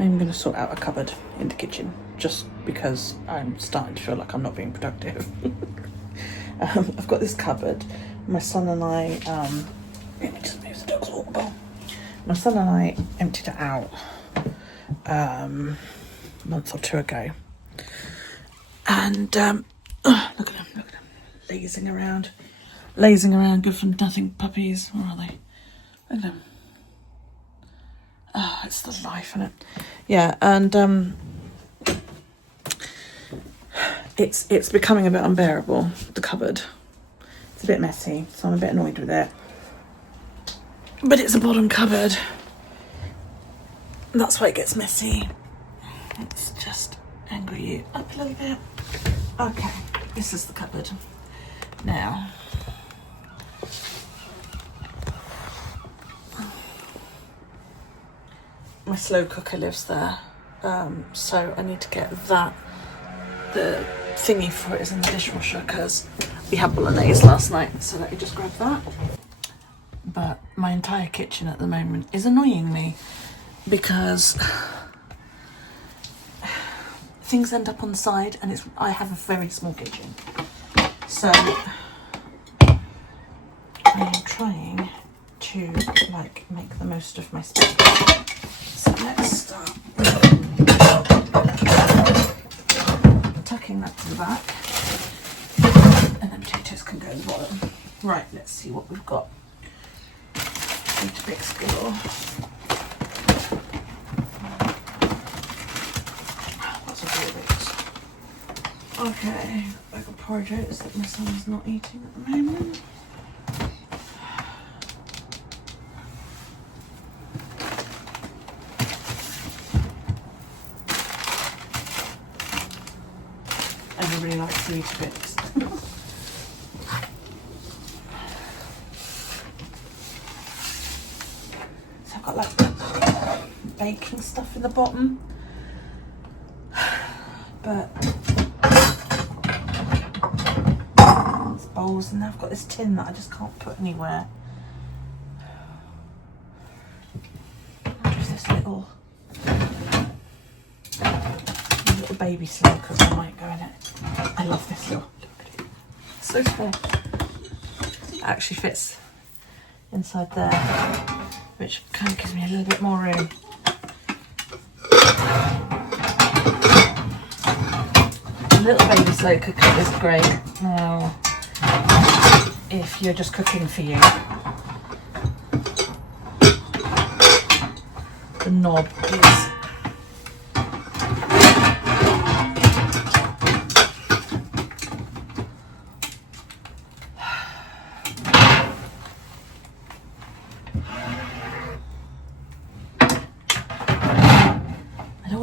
I'm going to sort out a cupboard in the kitchen just because I'm starting to feel like I'm not being productive. I've got this cupboard. My son and I, let me just move the dog's water bowl. My son and I emptied it out a month or two ago. And look at them, lazing around, good for nothing puppies. Where are they? Look at them. Oh, it's the life in it. Yeah, and it's becoming a bit unbearable, the cupboard. It's a bit messy, so I'm a bit annoyed with it. But it's a bottom cupboard. That's why it gets messy. Let's just angle you up a little bit. Okay, this is the cupboard. Now, my slow cooker lives there, so I need to get that. The thingy for it is in the dishwasher because we had bolognese last night, so let me just grab that. But my entire kitchen at the moment is annoying me because things end up on the side, and I have a very small kitchen, so I am trying to make the most of my space. So let's start tucking that to the back, and then potatoes can go at the bottom. Right, let's see what we've got. Weetabix galore. Lots of Weetabix. Okay, bag of porridge oats that my son's not eating at the moment. Everybody likes Weetabix. So I've got like baking stuff in the bottom, but there's bowls, and I've got this tin that I just can't put anywhere. There's this little baby slow cooker might go in it. I love this little. It's so small. It actually fits inside there, which kind of gives me a little bit more room. The little baby slow cooker is great now if you're just cooking for you. The knob is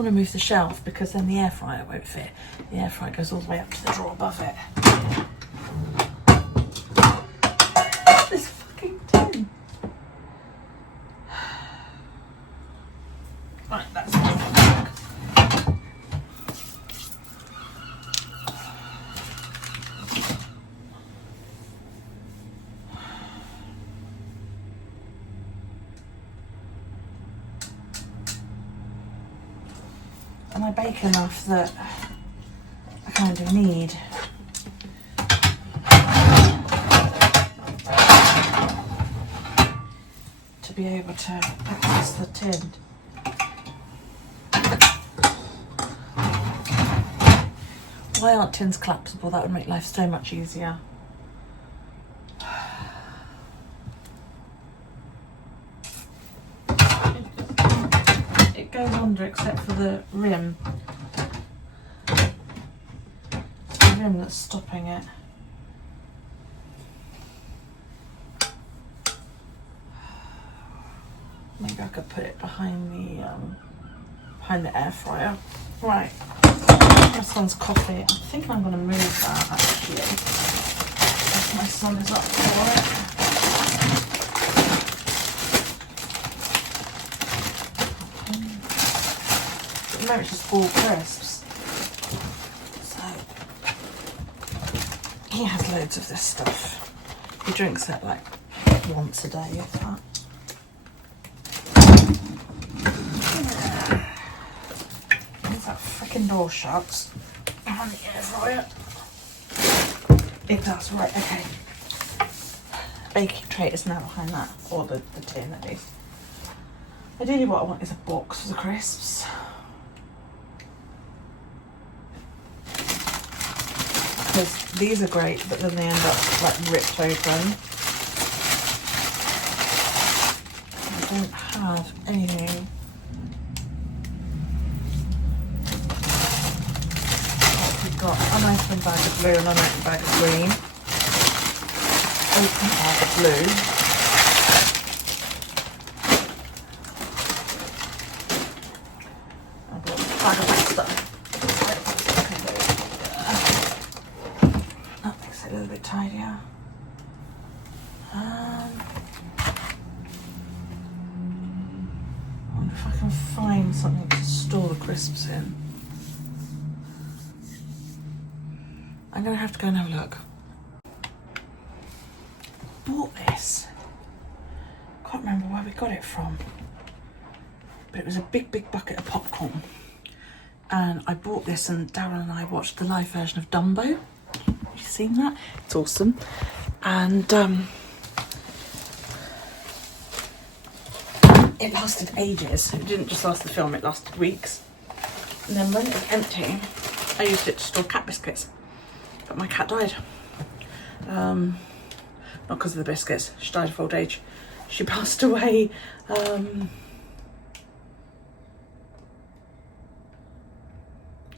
to move the shelf because then the air fryer won't fit. The air fryer goes all the way up to the drawer above it. This fucking tin. Right, that's it. And I bake enough that I kind of need to be able to access the tin. Why aren't tins collapsible? That would make life so much easier. Goes under except for the rim. It's the rim that's stopping it. Maybe I could put it behind the air fryer. Right, my son's coffee. I'm thinking I'm going to move that actually, if my son is up for it. No, it's just 4 crisps. So he has loads of this stuff. He drinks it like once a day, if that. fucking door shuts behind the air fryer. It does, right, okay. Baking tray is now behind that, or the tin at least. Ideally what I want is a box for the crisps. Because these are great, but then they end up like ripped open. I don't have anything. We've got an unopened bag of blue and an unopened bag of green. Open bag of blue. I've got a bag of stuff. That makes it a little bit tidier. I wonder if I can find something to store the crisps in. I'm going to have to go and have a look. Bought this. Can't remember where we got it from. But it was a big bucket of popcorn. And I bought this and Darren and I watched the live version of Dumbo. Have you seen that? It's awesome. And it lasted ages. It didn't just last the film, it lasted weeks. And then when it was empty, I used it to store cat biscuits. But my cat died. Not because of the biscuits, she died of old age. She passed away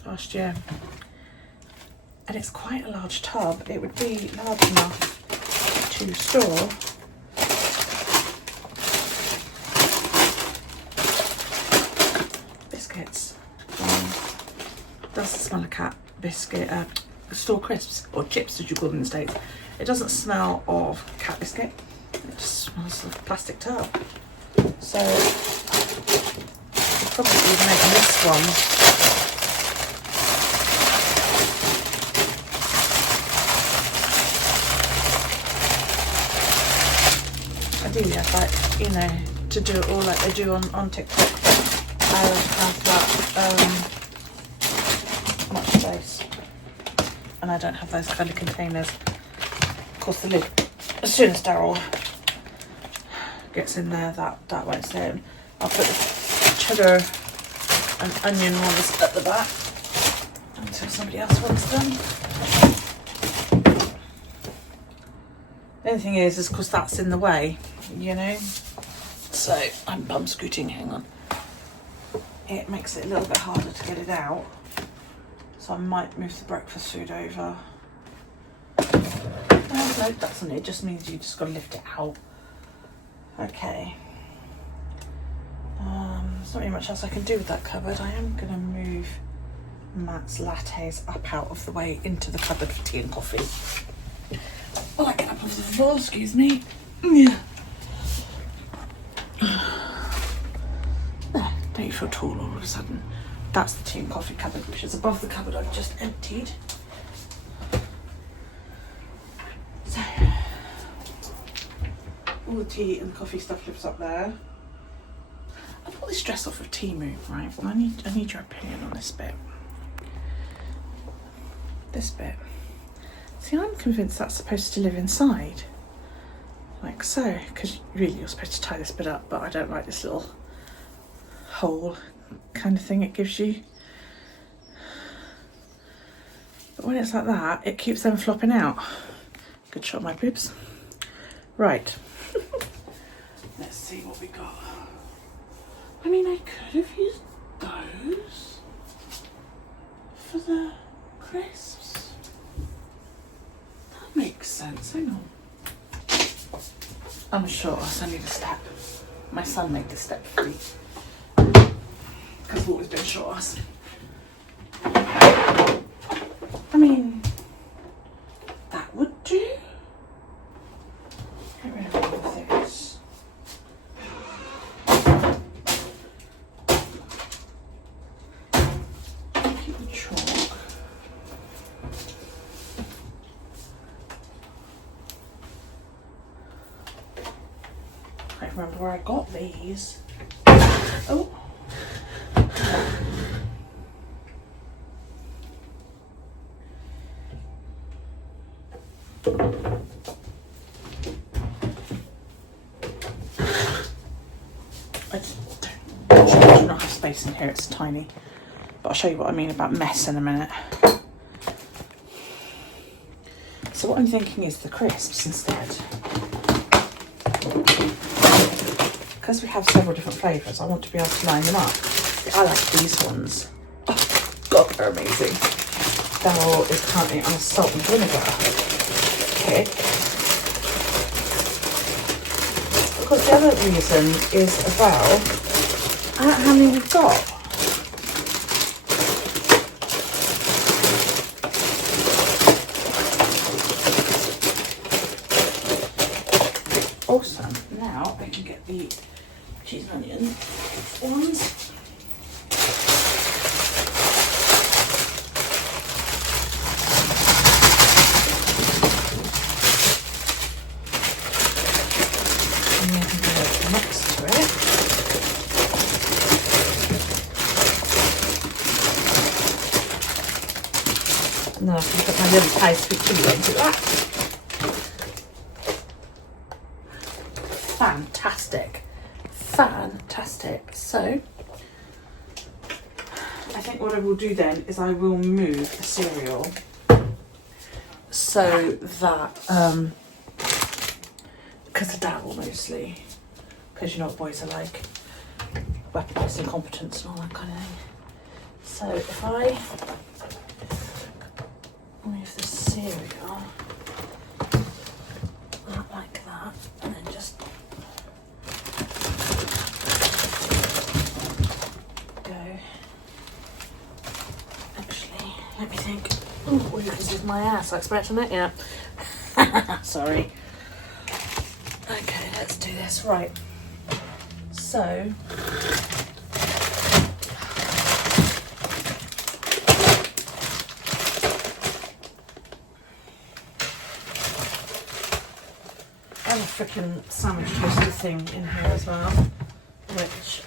last year. And it's quite a large tub. It would be large enough to store biscuits. That's the smell of cat biscuit. Store crisps, or chips as you call them in the States. It doesn't smell of cat biscuit, it just smells of plastic tub. So I'll probably make this one. Ideally I'd like, you know, to do it all like they do on TikTok. I don't have that much space. And I don't have those kind of containers. Of course, the lid, as soon as Daryl gets in there, that won't stay in. I'll put the cheddar and onion ones at the back until somebody else wants them. The only thing is of course that's in the way, you know. So I'm bum scooting, hang on. It makes it a little bit harder to get it out. So I might move the breakfast food over. No, that doesn't. It just means you just got to lift it out. Okay. There's not really much else I can do with that cupboard. I am going to move Matt's lattes up out of the way into the cupboard for tea and coffee. Well, I get up off the floor, excuse me. Yeah. There, don't you feel tall all of a sudden? That's the tea and coffee cupboard, which is above the cupboard I've just emptied. So, all the tea and the coffee stuff lives up there. I bought this dress off of Temu, right? Well, I need your opinion on this bit. This bit. See, I'm convinced that's supposed to live inside. Like so, because really you're supposed to tie this bit up, but I don't like this little hole kind of thing it gives you. But when it's like that, it keeps them flopping out. Good shot of my boobs. Right. Let's see what we got. I mean, I could have used those for the crisps. That makes sense, hang on. I'm sure I need a step. My son made this step for me. Because water's been short us. I mean, that would do. Get rid of all of this. Keep the chalk. I can't remember where I got these. Oh. I do not have space in here, it's tiny. But I'll show you what I mean about mess in a minute. So what I'm thinking is the crisps instead. Because we have several different flavours, I want to be able to line them up. I like these ones. Oh God, they're amazing. Daryl is currently on a salt and vinegar kick. Because the other reason is as well, how many we've got. Awesome. Now I can get the cheese and onion ones. And then I can go next to it. And then I can put my little Thai sweet chili into that. Fantastic. Fantastic. So, I think what I will do then is I will move the cereal so that, because of Daryl mostly, because you know what boys are like, weaponized incompetence and all that kind of thing. So if I move the cereal like that, and then just go. Actually, let me think. Oh, you can see my ass. I expecting it, yeah. Sorry. Okay, let's do this. Right. So. I have a freaking sandwich toaster thing in here as well, which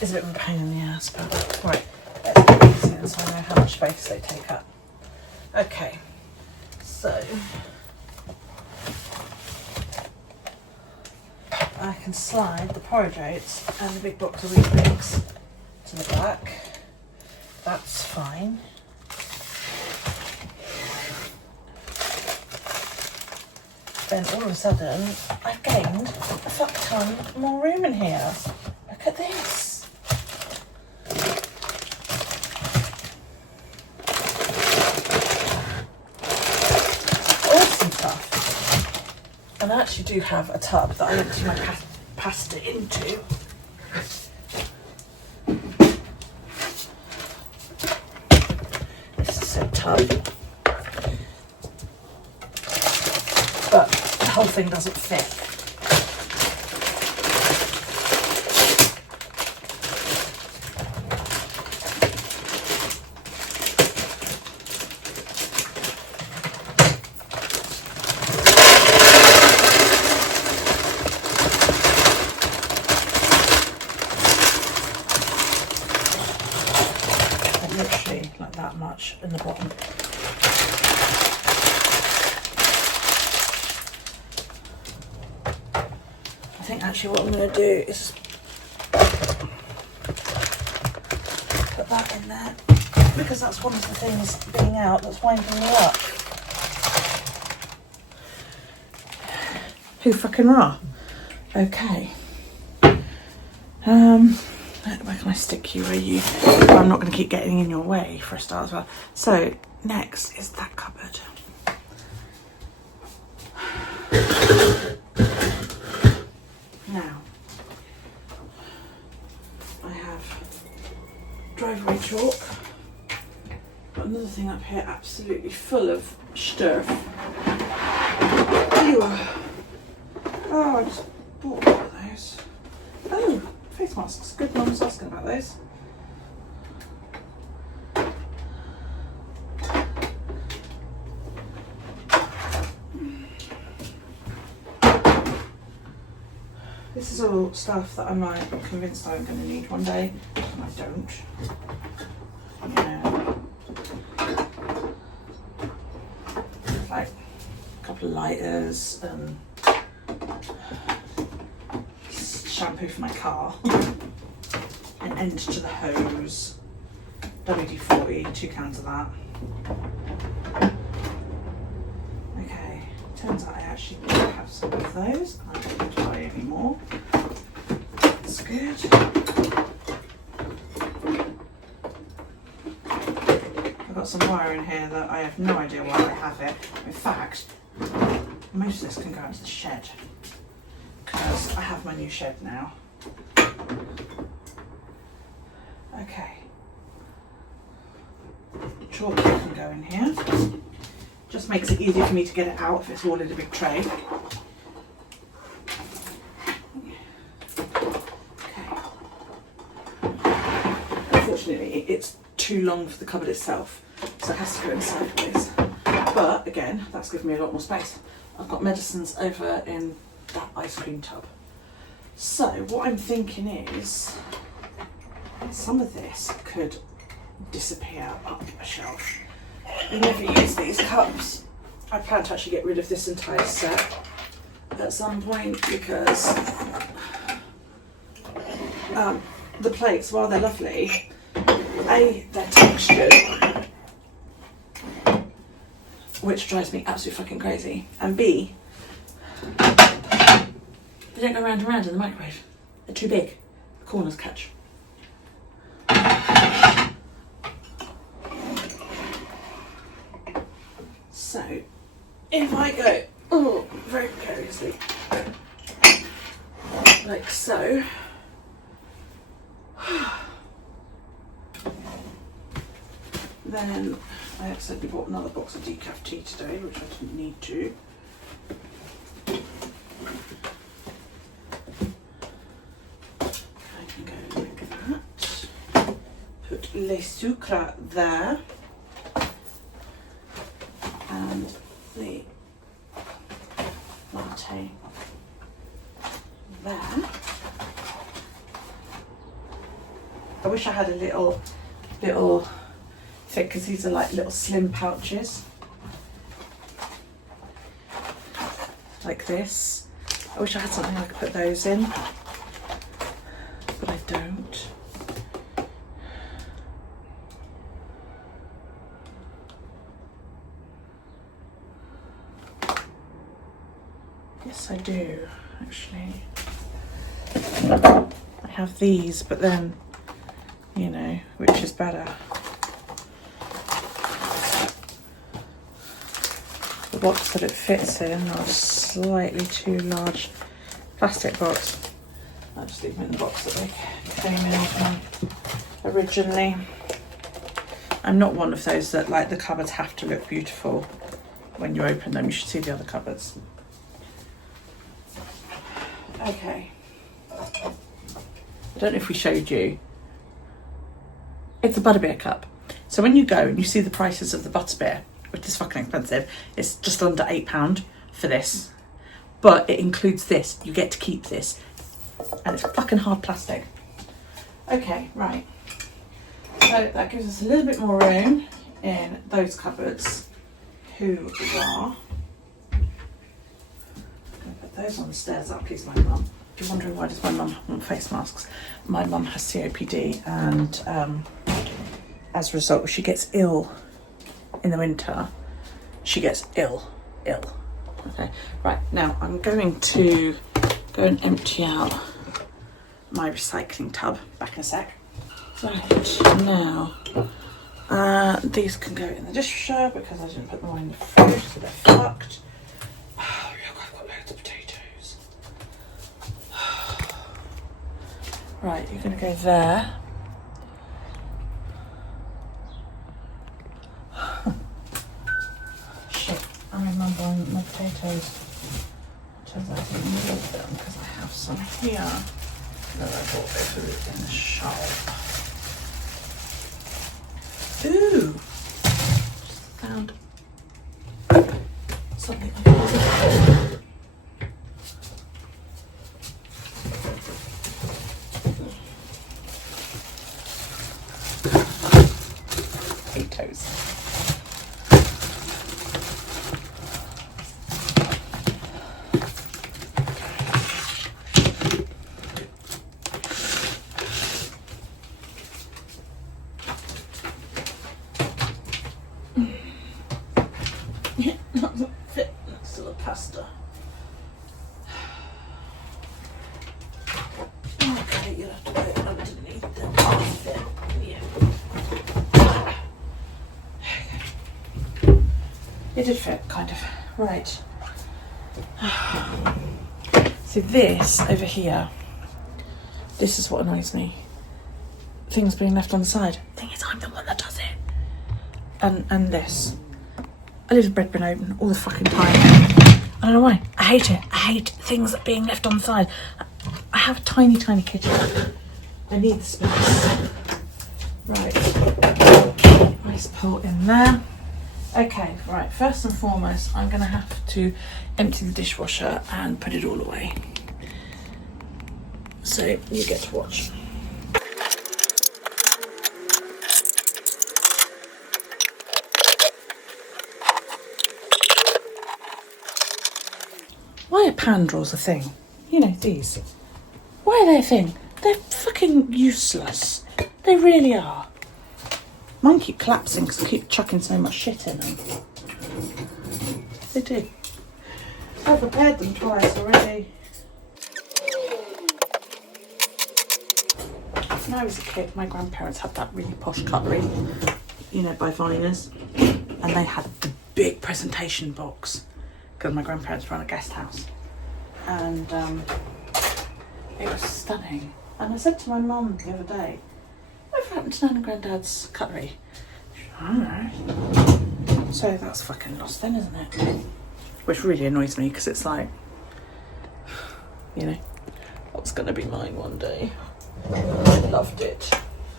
is a bit of a pain in the ass, but right, let's put these in so I know how much space they take up. Okay, so I can slide the porridge oats and the big box of Weetabix to the back. That's fine. Then all of a sudden, I've gained a fuck ton more room in here. Look at this. Awesome stuff. And I actually do have a tub that I empty my pasta into. This is a tub. But the whole thing doesn't fit. Literally like that much in the bottom. I think actually what I'm going to do is put that in there, because that's one of the things being out that's winding me up. Who fucking raw? Okay. Where can I stick you? Well, I'm not going to keep getting in your way for a start as well. So next is that cupboard. Now, I have driveway chalk. Got another thing up here absolutely full of stuff. Oh, I just bought one of those. Oh, face masks. Good, mum was asking about those. This is all stuff that I'm like convinced I'm going to need one day, and I don't. You know, couple of lighters, shampoo for my car, an end to the hose, WD-40, 2 cans of that. Okay, turns out I actually do have some of those. I don't need to buy any more. That's good. I've got some wire in here that I have no idea why I have it. In fact, most of this can go into the shed because I have my new shed now. Okay. Chalk can go in here. Just makes it easier for me to get it out if it's all in a big tray. Okay. Unfortunately, it's too long for the cupboard itself, so it has to go in sideways. But again, that's given me a lot more space. I've got medicines over in that ice cream tub. So what I'm thinking is some of this could disappear up a shelf. I never use these cups. I plan to actually get rid of this entire set at some point because the plates, while they're lovely, A, they're textured, which drives me absolutely fucking crazy, and B, they don't go round and round in the microwave. They're too big. The corners catch. So, if I go, very precariously, like so, then I accidentally bought another box of decaf tea today, which I didn't need to. I can go like that. Put le sucre there. And the latte there. I wish I had a little thick, because these are like little slim pouches. Like this. I wish I had something I could put those in, but I don't. Yes, I do, actually. I have these, but then, you know, which is better? The box that it fits in, or a slightly too large plastic box. I'll just leave them in the box that they came in originally. I'm not one of those that like the cupboards have to look beautiful when you open them. You should see the other cupboards. Okay. I don't know if we showed you. It's a butterbeer cup. So when you go and you see the prices of the butterbeer, which is fucking expensive, it's just under £8 for this. But it includes this. You get to keep this. And it's fucking hard plastic. Okay, right. So that gives us a little bit more room in those cupboards. Hoorah. Put those on the stairs, that'll please my mum. If you're wondering why does my mum want face masks, my mum has COPD, and as a result, she gets ill in the winter. She gets ill. Okay, right, now I'm going to go and empty out my recycling tub. Back in a sec. Right, now these can go in the dishwasher because I didn't put them all in the fridge, so they're fucked. Oh, look, I've got loads of potatoes. Right, you're going to go there. Shit, I remember my potatoes. Turns out I didn't need them because I have some here that I bought over in the shop. Ooh! Just found something I can potatoes. It doesn't fit next to the pasta. Okay, you'll have to go underneath the fit. Yeah. It did fit, kind of. Right. So this over here, this is what annoys me. Things being left on the side. Thing is, I'm the one that does it. And this. I leave the bread bin open all the fucking time. I don't know why. I hate it. I hate things being left on the side. I have a tiny, tiny kitchen. I need the space. Right. Nice pull in there. Okay, right. First and foremost, I'm going to have to empty the dishwasher and put it all away. So you get to watch. Why are pan drawers a thing? You know, these. Why are they a thing? They're fucking useless. They really are. Mine keep collapsing because I keep chucking so much shit in them. They do. I've prepared them twice already. When I was a kid, my grandparents had that really posh cutlery, you know, by Viners. And they had the big presentation box because my grandparents ran a guest house. And it was stunning. And I said to my mum the other day, whatever happened to Nan and Granddad's cutlery? I don't know. So that's fucking lost then, isn't it? Which really annoys me because it's like, you know, that was going to be mine one day. I loved it.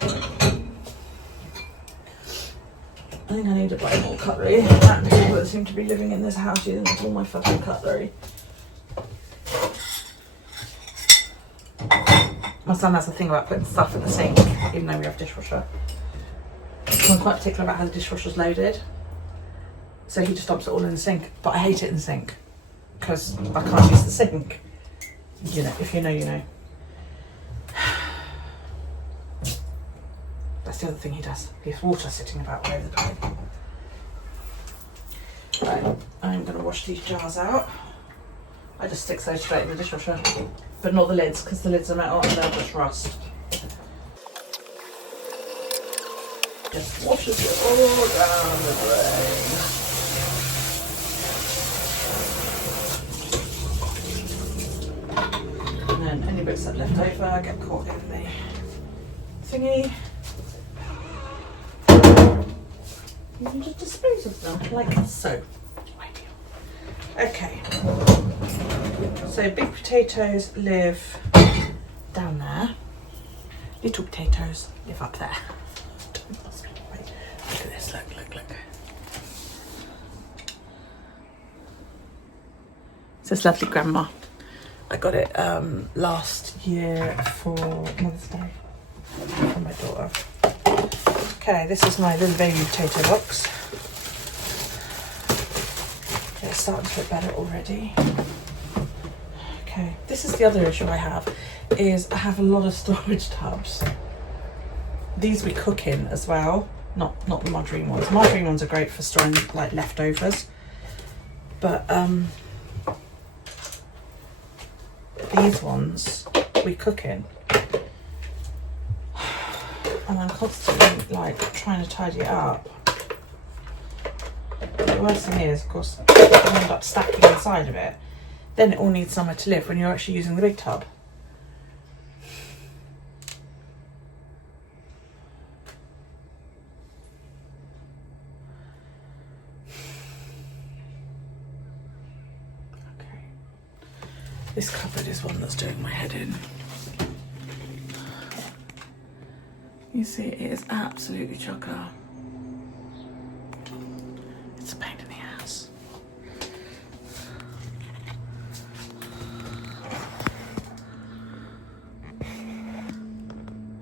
I think I need to buy more cutlery. And people that seem to be living in this house using all my fucking cutlery. My son has a thing about putting stuff in the sink, even though we have a dishwasher. I'm quite particular about how the dishwasher's loaded. So he just dumps it all in the sink. But I hate it in the sink because I can't use the sink. You know, if you know, you know. That's the other thing he does. He has water sitting about all over the place. Right, I'm going to wash these jars out. I just stick those straight in the dishwasher. But not the lids, because the lids are metal and they'll just rust. Just washes it all down the drain. And then any bits that are left over get caught in the thingy. You can just dispose of them like so. Okay. So big potatoes live down there. Little potatoes live up there. Wait, look at this, look. It's this lovely grandma. I got it last year for Mother's Day from my daughter. Okay, this is my little baby potato box. Okay, it's starting to look better already. Okay, this is the other issue I have, is I have a lot of storage tubs. These we cook in as well, not the margarine ones. Margarine ones are great for storing like leftovers, but these ones we cook in. And I'm constantly like trying to tidy it up. The worst thing is, of course, you end up stacking inside of it. Then it all needs somewhere to live when you're actually using the big tub. Okay. This cupboard is one that's doing my head in. You see, it is absolutely chocker. It's a pain in the ass.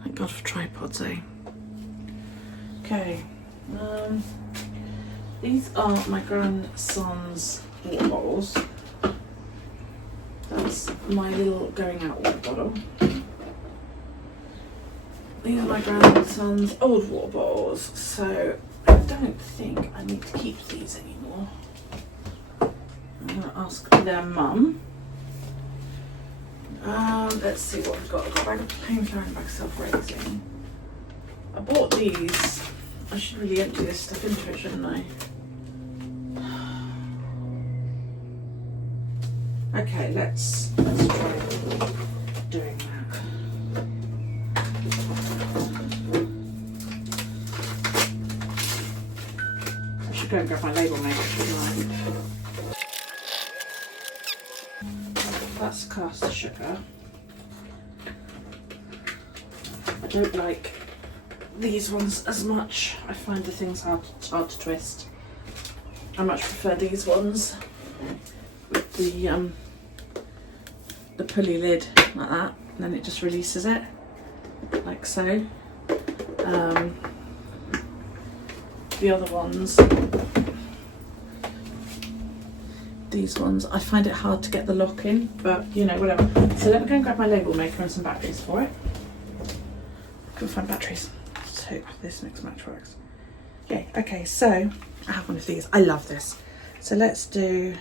Thank God for tripods, eh? Okay. These are my grandson's water bottles. That's my little going out water bottle. These are my grandson's old water bottles, so I don't think I need to keep these anymore. I'm going to ask their mum. Let's see what we've got. I've got a bag of plain flour and a bag of self-raising. I bought these. I should really empty this stuff into it, shouldn't I? Okay, let's try doing that. I should go and grab my label maker, shouldn't I? That's caster sugar. I don't like these ones as much. I find the things hard to twist. I much prefer these ones with the pulley lid like that, and then it just releases it like so. The other ones, these ones, I find it hard to get the lock in, but you know, whatever. So let me go and grab my label maker and some batteries for it. I couldn't find batteries. Let's hope this mix match works. Yay. Okay, so I have one of these. I love this. So let's do,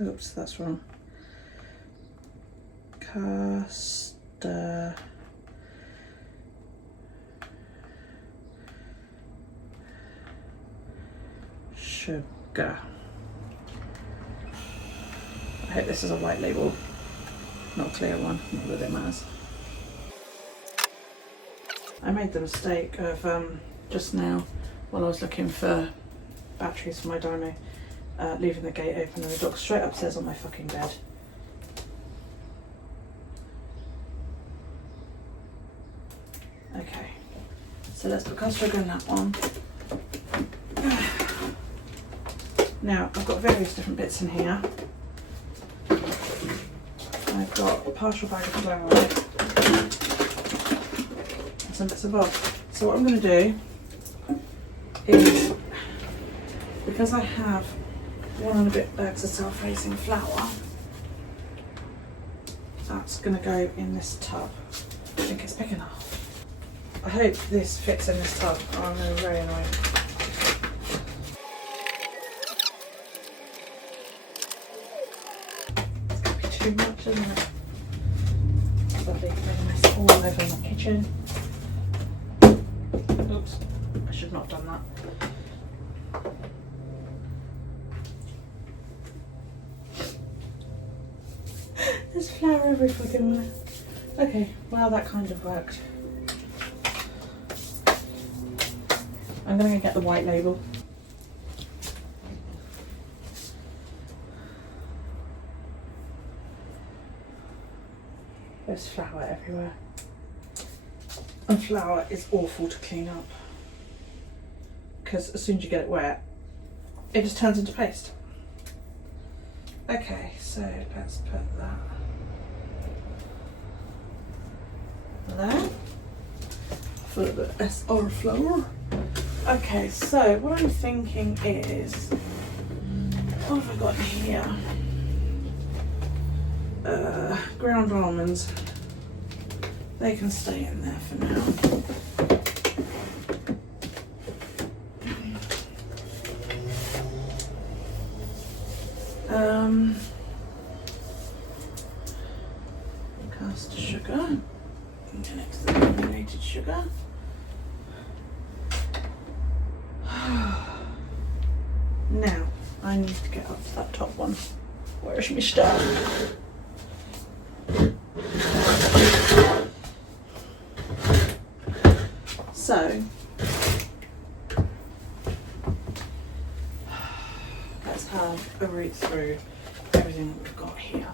oops, that's wrong. Caster sugar. I hope this is a white label, not a clear one, not that it matters. I made the mistake of just now, while I was looking for batteries for my dyno, leaving the gate open and the dog's straight upstairs on my fucking bed. Okay, so let's put caster sugar in that one. Now, I've got various different bits in here. I've got a partial bag of flour and some bits of bobs. So what I'm going to do is, because I have 1 and a bit bags of self-raising flour, that's going to go in this tub. I think it's big enough. I hope this fits in this tub. Oh, I'm very annoyed. Too much, isn't it? Lovely, made a mess all over my kitchen. Oops, I should not have done that. There's flour every fucking way. Okay, well that kind of worked. I'm going to get the white label. There's flour everywhere. And flour is awful to clean up, because as soon as you get it wet, it just turns into paste. Okay, so let's put that there. For the SR flour. Okay, so what I'm thinking is, what have I got here? Ground almonds. They can stay in there for now. Caster sugar. And connect to the granulated sugar. Now, I need to get up to that top one. Where's my stuff? So, let's have a read through everything that we've got here.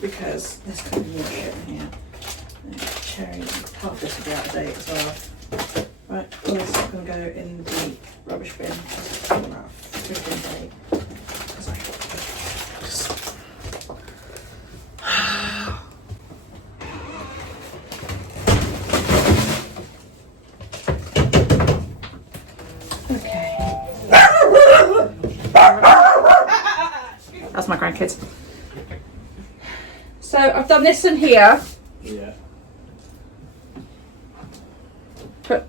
Because there's going to be more shit in here. Cherry, half this will be out of date as well. Right, all this is going to go in the rubbish bin. About 15 date. Because I just... That's my grandkids. So I've done this in here. Yeah. Put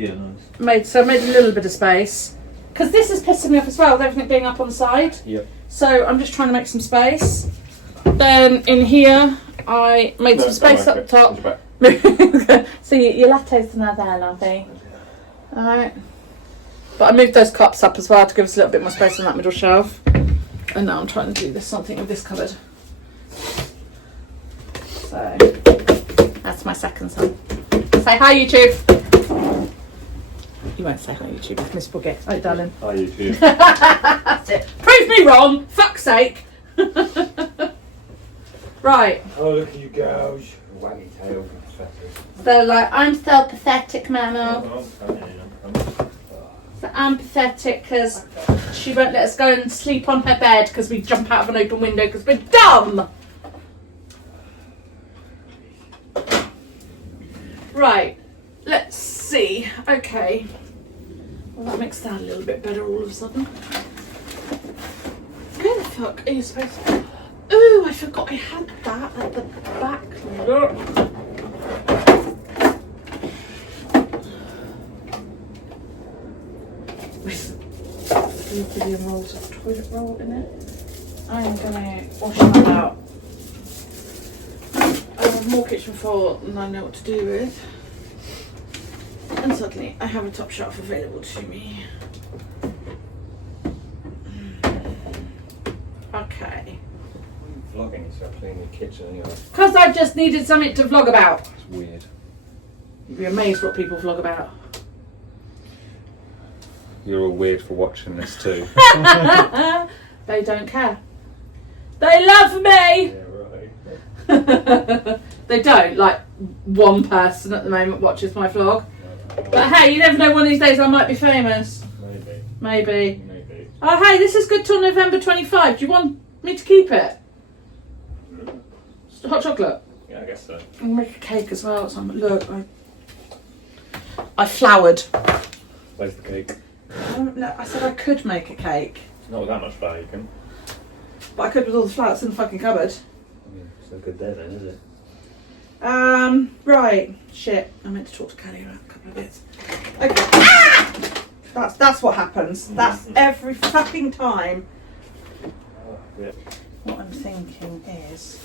Yeah, nice. I made a little bit of space. Because this is pissing me off as well, with everything being up on the side. Yep. So I'm just trying to make some space. Then in here, I made some space up top. So your latte's now there, lovey. Alright. But I moved those cups up as well to give us a little bit more space on that middle shelf. And now I'm trying to do something with this cupboard. So, that's my second son. Say hi, YouTube. You won't say hi, YouTube. It's Miss Boogie. Oh, darling. Hi, YouTube. That's it. Prove me wrong. Fuck's sake. Right. Oh, look at you go. Waggy tail. So, like, I'm so pathetic, Mama. Oh, I'm coming. So I'm pathetic because she won't let us go and sleep on her bed because we jump out of an open window because we're dumb. Right. Let's see. Okay. Well, that makes that a little bit better all of a sudden. Where the fuck are you supposed to... Ooh, I forgot I had that at the back. Look. With 3 billion rolls of toilet roll in it. I'm gonna wash that out. I have more kitchen floor than I know what to do with. And suddenly I have a top shelf available to me. Okay. Vlogging yourself cleaning your kitchen anyway. Because I just needed something to vlog about. It's weird. You'd be amazed what people vlog about. You're all weird for watching this too. They don't care. They love me! Yeah, right. They don't. Like, one person at the moment watches my vlog. But hey, you never know, one of these days I might be famous. Maybe. Oh, hey, this is good till November 25. Do you want me to keep it? Hot chocolate? Yeah, I guess so. I'll make a cake as well. So look, I floured. Where's the cake? No, I said I could make a cake. Not with that much flour, you can. But I could with all the flour that's in the fucking cupboard. Yeah, it's no good there then, is it? Right. Shit. I meant to talk to Kelly about a couple of bits. Okay. Ah! That's what happens. That's every fucking time. Oh, yeah. What I'm thinking is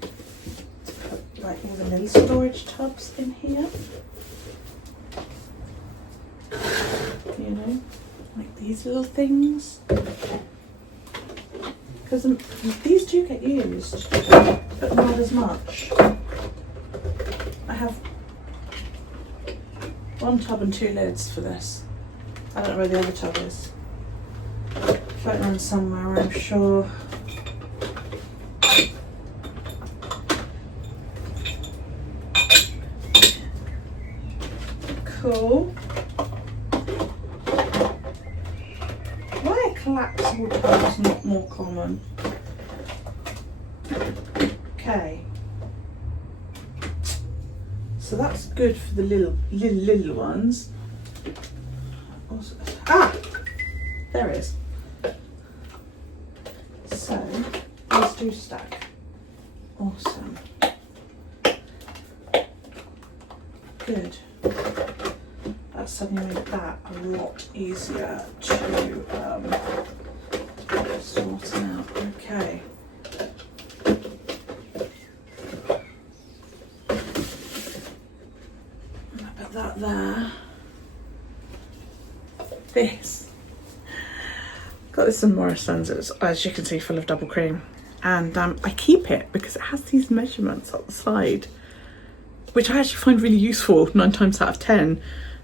to put like all the little storage tubs in here. You know, like these little things. Because these do get used, but not as much. I have 1 tub and 2 lids for this. I don't know where the other tub is. Floating around somewhere, I'm sure. Cool. Why are collapsible tubs not more common? Okay. So that's good for the little ones. Also, there it is. So these do stack. Awesome. Good. That suddenly made that a lot easier to sort out. Okay. Put that there. This. Got this in Morrison's. It's, as you can see, full of double cream. And I keep it because it has these measurements up the side, which I actually find really useful 9 times out of 10.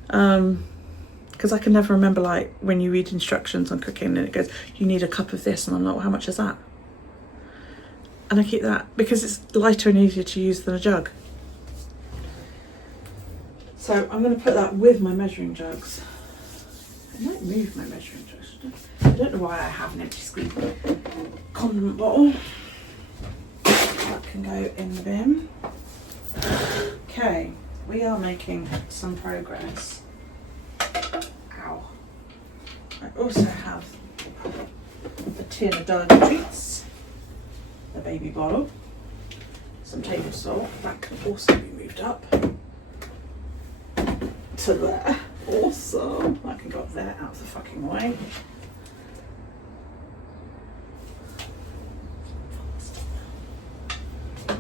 Because I can never remember, like, when you read instructions on cooking and it goes, you need a cup of this, and I'm like, well, how much is that? And I keep that because it's lighter and easier to use than a jug. So I'm going to put that with my measuring jugs. I might move my measuring jugs. I don't know why I have an empty squeeze condiment bottle. That can go in the bin. Okay, we are making some progress. Ow. I also have the tin of Darling Treats, the baby bottle, some table salt, that can also be moved up. to there. Awesome. I can go up there out of the fucking way.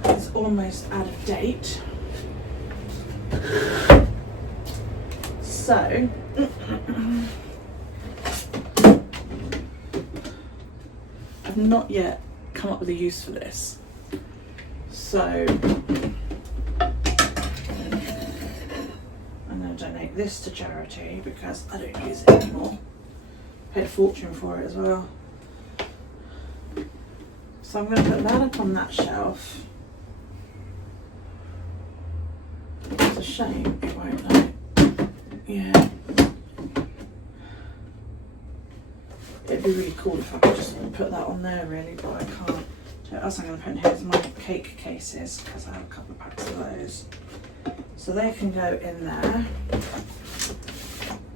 It's almost out of date. So, I've not yet come up with a use for this. So, I'm going to donate this to charity because I don't use it anymore. Paid a fortune for it as well. So I'm going to put that up on that shelf. It's a shame it won't like, yeah. It'd be really cool if I could just put that on there really, but I can't. So what else I'm going to put in here is my cake cases because I have a couple of packs of those. So they can go in there.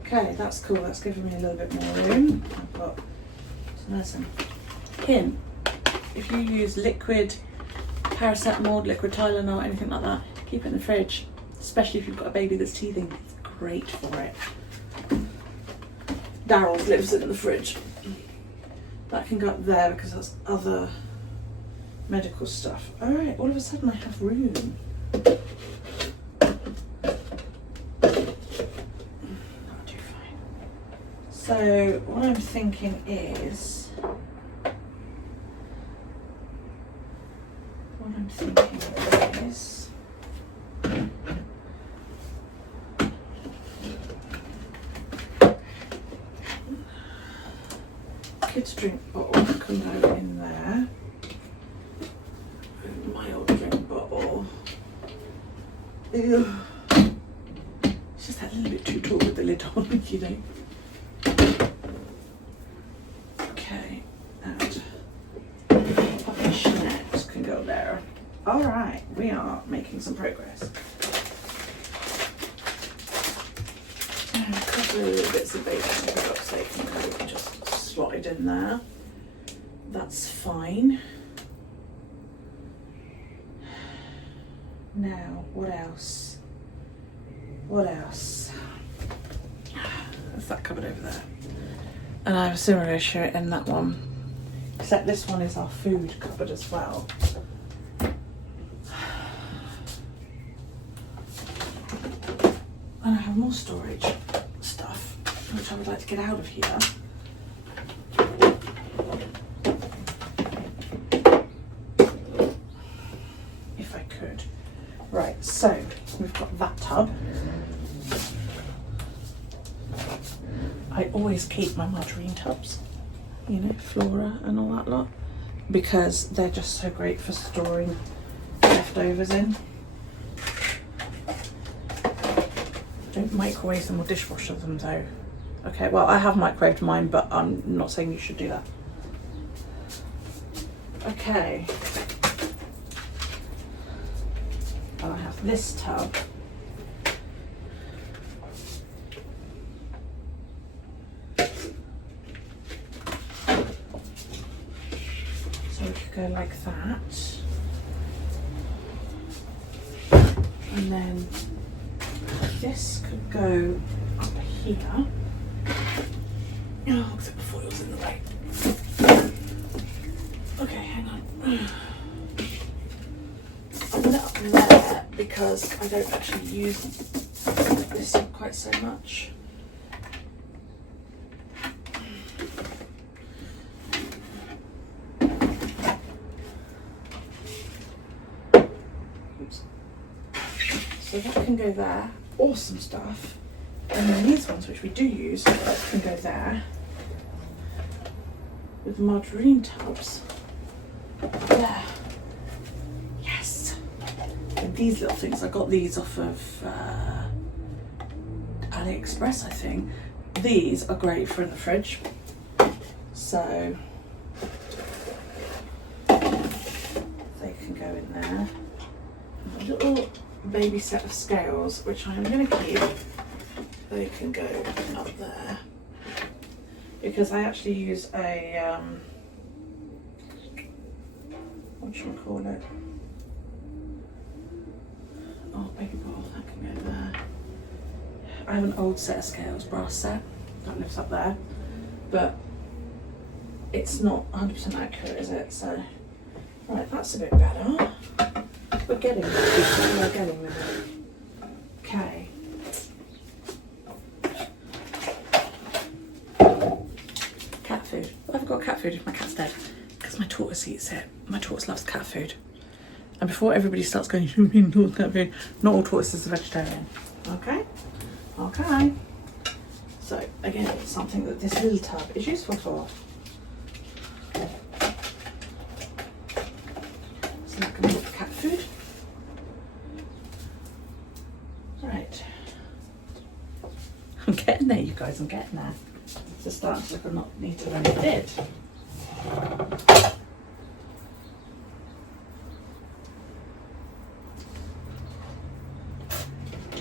Okay, that's cool. That's giving me a little bit more room. I've got some medicine. Hint, if you use liquid paracetamol, liquid Tylenol, anything like that, keep it in the fridge, especially if you've got a baby that's teething. It's great for it. Daryl's lives in the fridge. That can go up there because that's other medical stuff. Alright, all of a sudden I have room. That'll do fine. So what I'm thinking is, kids' drink bottle can go in there. And my old drink bottle. Ew. It's just that little bit too tall with the lid on, you know. Okay, and puppy schnapps can go there. Alright, we are making some progress. And a couple of little bits of bacon, for God's sake, can just slotted in there. That's fine. Now, what else? What else? There's that cupboard over there. And I have a similar issue in that one. Except this one is our food cupboard as well. And I have more storage stuff, which I would like to get out of here. If I could. Right, so we've got that tub. I always keep my margarine tubs, you know, Flora and all that lot, because they're just so great for storing leftovers in. Don't microwave them or dishwasher them though. Okay, well I have microwaved mine, but I'm not saying you should do that. Okay. And I have this tub. So we could go like that. And then this could go up here. Oh, except the foil's in the way. Okay, hang on. I put it up there because I don't actually use this quite so much. Oops. So that can go there. Awesome stuff. And then these ones, which we do use, can go there. With the margarine tubs. There. Yes. And these little things, I got these off of AliExpress, I think. These are great for in the fridge. So they can go in there. And a little baby set of scales, which I am going to keep. They can go up there. Because I actually use a, what should we call it? Oh, baby bottle, that can go there. I have an old set of scales, brass set, that lives up there, but it's not 100% accurate, is it? So, right, that's a bit better. We're getting there. We're getting there. Okay. Cat food. Why have I got cat food if my cat's dead? Because my tortoise eats it. My tortoise loves cat food. And before everybody starts going, you mean tortoise cat food? Not all tortoises are vegetarian. Okay? Okay. So, again, it's something that this little tub is useful for. So I can put the cat food. Right. I'm getting there, you guys, I'm getting there. It's just starting to look a lot neater than it did.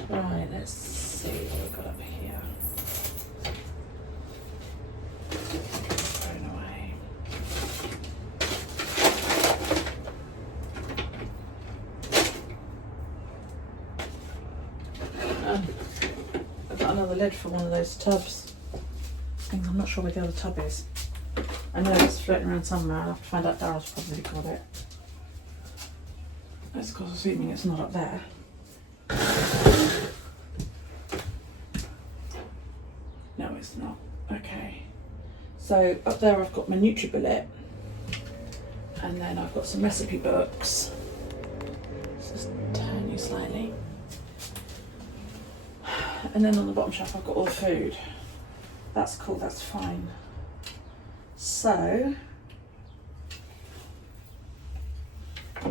Right, let's see what we've got up here. Thrown away. I've got another lid for one of those tubs. I'm not sure where the other tub is. I know it's floating around somewhere. I'll have to find out. Daryl's probably got it. That's because assuming it's not up there. No, it's not. Okay. So up there I've got my NutriBullet, and then I've got some recipe books. Let's just turn you slightly. And then on the bottom shelf I've got all the food. That's cool, that's fine. So, I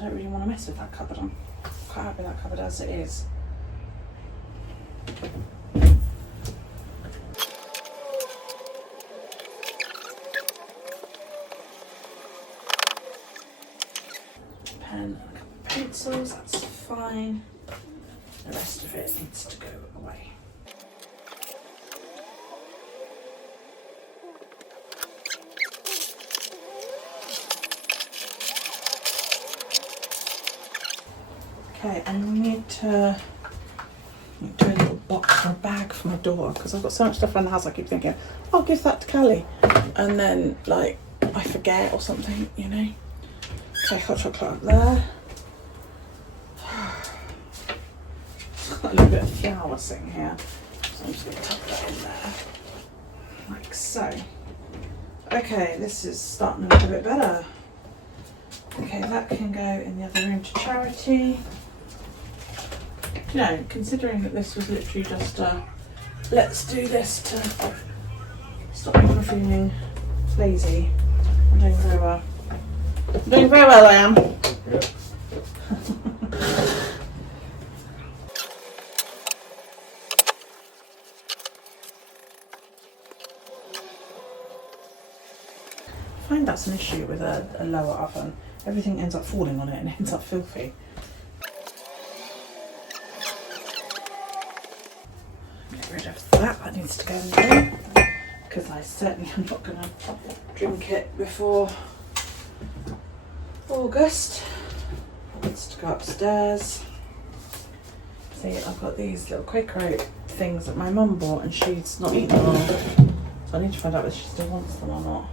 don't really want to mess with that cupboard. I'm quite happy with that cupboard as it is. Pen and a couple of pencils, that's fine. The rest of it needs to go away. Okay, and we need to do a little box or a bag for my door because I've got so much stuff around the house. I keep thinking, I'll give that to Callie, and then like I forget or something, you know. Okay, hot chocolate up there. Got a little bit of flour sitting here, so I'm just going to tuck that in there, like so. Okay, this is starting to look a bit better. Okay, that can go in the other room to charity. You know, considering that this was literally just let's do this to stop me from feeling lazy, I'm doing very well. I'm doing very well, I am. Yeah. I find that's an issue with a lower oven. Everything ends up falling on it and ends up filthy. Get rid of that, that needs to go in there because I certainly am not going to drink it before August. It needs to go upstairs. See, I've got these little Quaker Oat things that my mum bought and she's not eaten them all. So I need to find out whether she still wants them or not.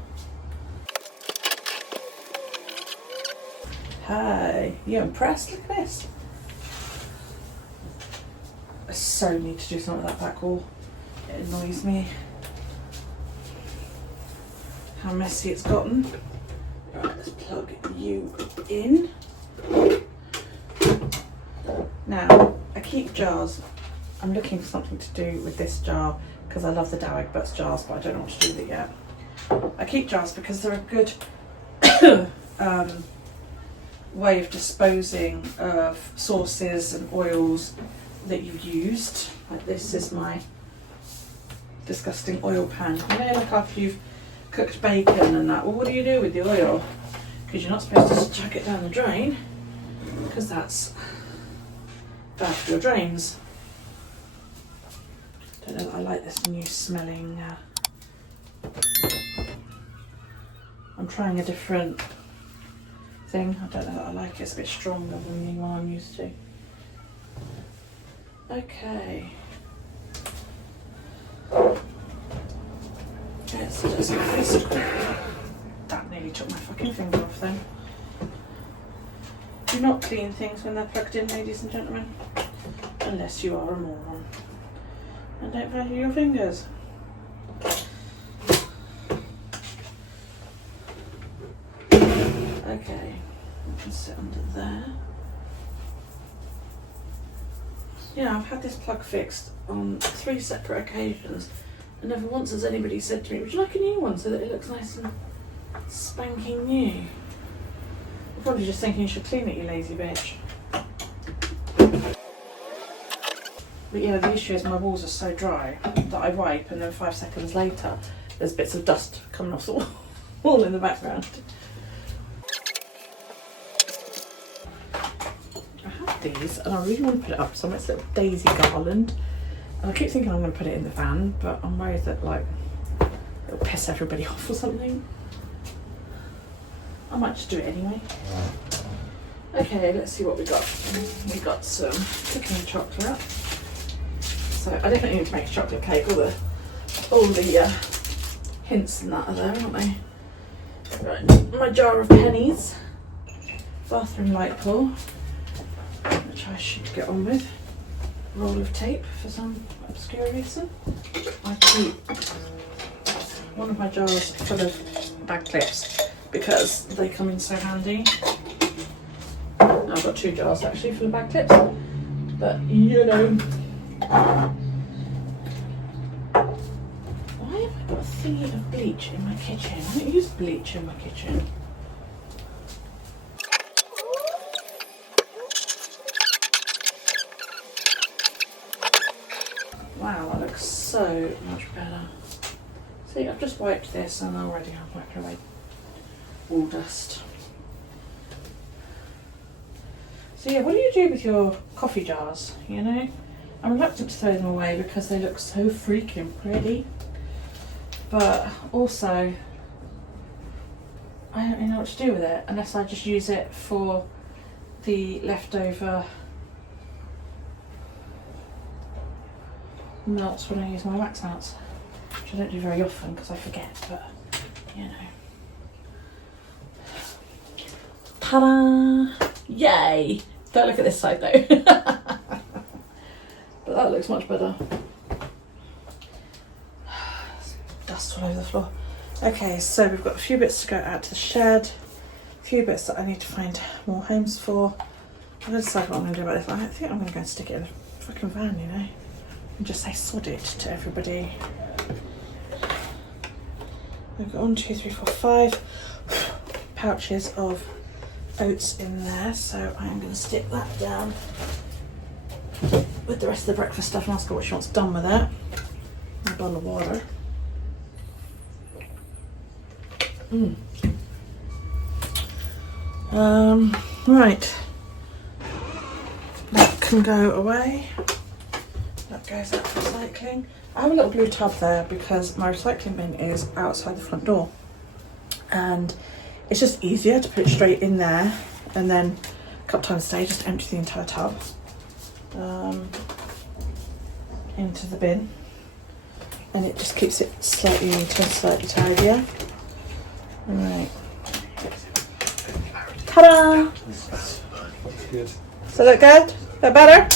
Hey, you impressed? Look at this. I so need to do something with that back wall. It annoys me how messy it's gotten. Right, let's plug you in. Now, I keep jars. I'm looking for something to do with this jar because I love the Dow Egberts jars, but I don't know what to do with it yet. I keep jars because they're a good way of disposing of sauces and oils that you've used. Like this is my disgusting oil pan. You know, like after you've cooked bacon and that, well, what do you do with the oil? Because you're not supposed to just chuck it down the drain because that's bad for your drains. Don't know that I like this new smelling. I'm trying a different thing. I don't know that I like it. It's a bit stronger than the one I'm used to. Okay. Let's just have this. That nearly took my fucking finger off then. Do not clean things when they're plugged in, ladies and gentlemen. Unless you are a moron. And don't value your fingers. Okay. I can sit under there. Yeah, I've had this plug fixed on 3 separate occasions, and never once has anybody said to me, would you like a new one so that it looks nice and spanking new? You're probably just thinking you should clean it, you lazy bitch. But yeah, the issue is my walls are so dry that I wipe and then 5 seconds later there's bits of dust coming off the wall in the background. These, and I really want to put it up somewhere. It's a little daisy garland, and I keep thinking I'm going to put it in the van, but I'm worried that like it'll piss everybody off or something. I might just do it anyway. Okay, let's see what we got. We got some cooking chocolate. So I definitely need to make a chocolate cake. All the hints and that are there, aren't they? Right, my jar of pennies, bathroom light pull, which I should get on with. Roll of tape for some obscure reason. I keep one of my jars full of bag clips because they come in so handy. I've got 2 jars actually full of bag clips, but you know. Why have I got a thingy of bleach in my kitchen? I don't use bleach in my kitchen. Wow, that looks so much better. See, I've just wiped this and already I'm wiping away wall dust. So yeah, what do you do with your coffee jars, you know? I'm reluctant to throw them away because they look so freaking pretty. But also, I don't really know what to do with it unless I just use it for the leftover melts when I use my wax melts, which I don't do very often because I forget, but you know. Ta-da! Yay! Don't look at this side though. But that looks much better. Dust all over the floor. Okay, so we've got a few bits to go out to the shed, a few bits that I need to find more homes for. I'm going to decide what I'm going to do about this. I think I'm going to go and stick it in a fucking van, you know, and just say sod it to everybody. We've got 1, 2, 3, 4, 5 pouches of oats in there, so I'm going to stick that down with the rest of the breakfast stuff and ask her what she wants done with it. A bottle of water. Right, that can go away. That goes out for recycling. I have a little blue tub there because my recycling bin is outside the front door, and it's just easier to put it straight in there and then a couple times a day just empty the entire tub into the bin, and it just keeps it slightly neater and slightly tidier. Right. Ta-da! That's good. Does that look good? That better?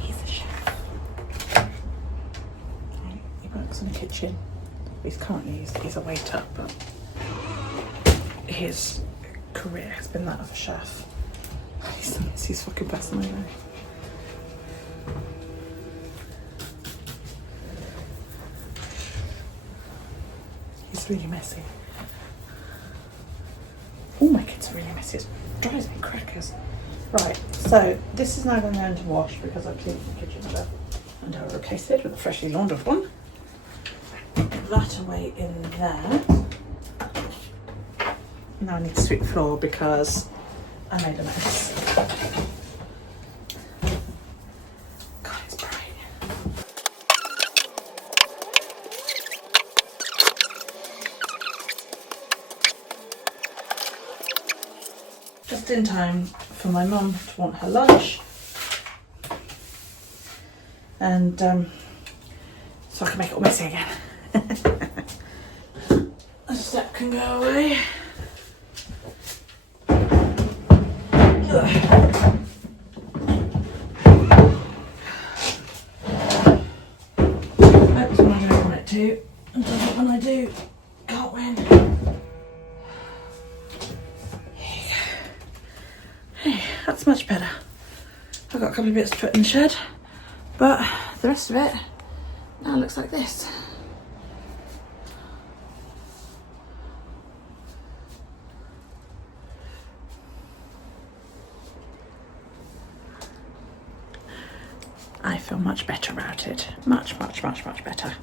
He's a chef. He works in the kitchen. He's a waiter, but his career has been that of a chef. He's fucking best in my life. He's really messy. All my kids are really messy. It drives me crackers. Right, so this is now going to go into wash because I've cleaned the kitchen stuff, and I'll replace it with a freshly laundered one. Put that away in there. Now I need to sweep the floor because I made a mess. God, it's bright. Just just in time for my mum to want her lunch. And so I can make it all messy again. A step can go away. That's when I don't want it to, and does it when I do. Can't win. Hey, that's much better. I've got a couple of bits to put in the shed, but the rest of it now looks like this. I feel much better about it. Much better.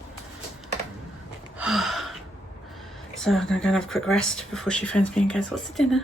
So I'm going to go and have a quick rest before she phones me and goes, "What's for dinner?"